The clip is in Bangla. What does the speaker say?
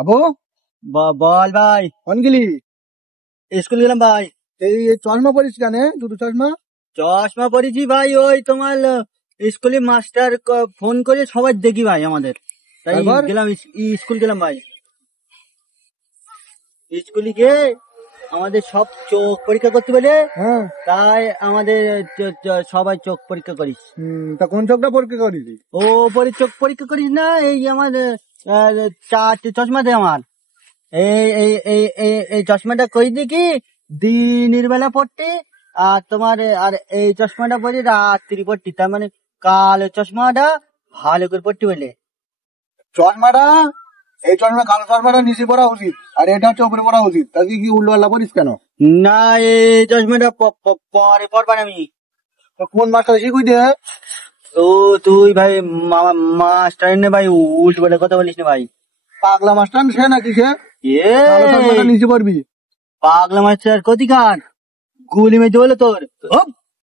আবু বল ভাই। কোন গেলি? স্কুল গেলাম ভাই। এই চশমা পরিস কেন? দুটো চশমা। চশমা পরেছি ভাই, ওই তোমার স্কুলে মাস্টার ফোন করে সবাই দেখি ভাই আমাদের, তাই তারপর? গেলাম স্কুল গেলাম ভাই। স্কুলে গিয়ে আমাদের সব চোখ পরীক্ষা করতে বলে, হ্যাঁ। তাই আমাদের সবাই চোখ পরীক্ষা করিস। তা কোন চোখটা পরীক্ষা করিস? ও চোখ পরীক্ষা করিস না, এই আমার চারটে চশমা দে আমার। এই চশমাটা কই দেখি দিনের বেলা পড়তে, আর তোমার আর এই চশমাটা পরে রাত্রি পড়তি, তার মানে কালো চশমাটা ভালো করে পড়তে বলে। চশমাটা, এই চশমা কালো চশমাটা নিচে পড়া উচিত, আর এটা হচ্ছে উপরে পড়া উচিত। তা কি উল্টো পাল্টা পড়িস কেন? না, এই চশমাটা পরে পড়বার আমি। তো কোন মাস্টার শিখুই দে? তো তুই ভাই মাস্টার নে ভাই, উল্টো পাল্টা কথা বলিস না ভাই। পাগলা মাস্টার সে নাকি সে? এ কালো চশমাটা নিচে পড়বি। পাগলা মাস্টার কতিকার গুলি মেরে বলে তোর।